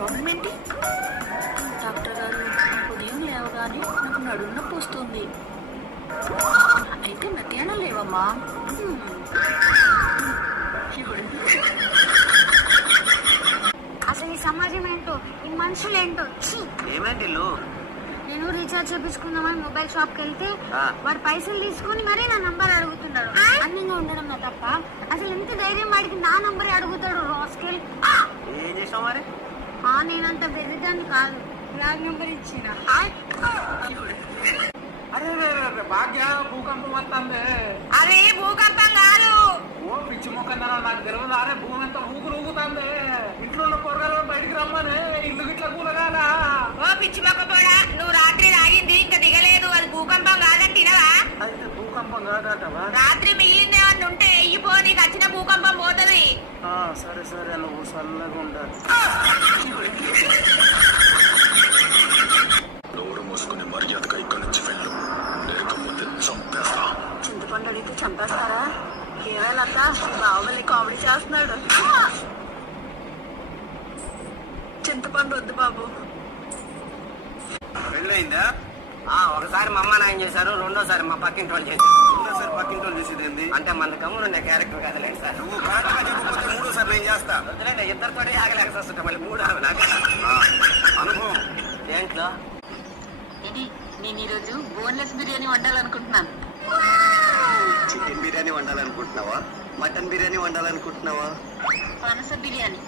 Problem ఏంటి? Doctor గారు, నాకు ఉదయం లేవగానే నాకు నడుము నొప్పి వస్తుంది. అయితే మధ్యాహ్నం లేవమ్మా. అసలు ఈ సమాజం ఏంటో, ఈ మనుషులు ఏంటో. ఏమేంటి నేను రీఛార్జ్ చేపించుకుందామని మొబైల్ షాప్కి వెళ్తే వాడు పైసలు తీసుకొని మరీ నా నంబర్ అడుగుతున్నాడు. అందంగా ఉండడం నా తప్ప. అసలు ఎంత ధైర్యం వాడికి నా నంబరే అడుగుతాడు రాస్కెల్. ఏం చేసావు మరి? నేనంత బెదిరిదాన్ని కాదు, బ్లాక్ నెంబర్ ఇచ్చిన. అరే భాగ్య భూకంపం వస్తుంది. అరే భూకంపం కాదు, ఓ పిచ్చి మొక్కన్నారా నాకు తెలియదు. అరే భూమి అంతా ఊగురు ఊగుతుంది. ఇంట్లో ఉన్న పొరగాలు బయటికి రమ్మని ఇల్లు గిట్ల కూలగాలా. ఓ పిచ్చి మొక్క పోడా, నువ్వు రాత్రి తాగింది ఇంకా దిగలేదు, అది భూకంపం కాదని తినవా? అయితే భూకంపం కాదటవా? రాత్రి మిగిలింది ఏమన్నా ఉంటే ఎయ్యిపో, నీకు వచ్చిన భూకంపం పోతుంది. సరే సరే, నువ్వు చల్లగా ఉండాలి. నోరు మూసుకుని మర్యాదగా ఇక్కడి నుంచి వెళ్ళు, లేకపోతే చంపేస్తా. చింతపండు అడిగితే చంపేస్తారా? ఏమైనా బాహుబలి కామెడీ చేస్తున్నాడు. చింతపండు వద్దు బాబు. పెళ్ళయిందా? ఒకసారి మా అమ్మ నాయన చేశారు, రెండోసారి మా పక్కింటి వాళ్ళు చేశారు. రెండోసారి పక్కింటి వాళ్ళు చేసేది అంటే మన కమ్ములు ఉన్న క్యారెక్టర్ కదలేండి సార్. నువ్వు కరెక్ట్గా చెప్పకపోతే మూడోసారి నేను చేస్తా. వద్దులేండి, ఇద్దరితో ఆగలేక వస్తుంటా, మళ్ళీ మూడు నాకు అనుభవం. దేంట్లో ఇది నేను ఈరోజు బోన్లెస్ బిర్యానీ వండాలనుకుంటున్నాను. చికెన్ బిర్యానీ వండాలనుకుంటున్నావా? మటన్ బిర్యానీ వండాలనుకుంటున్నావా? పనస బిర్యానీ.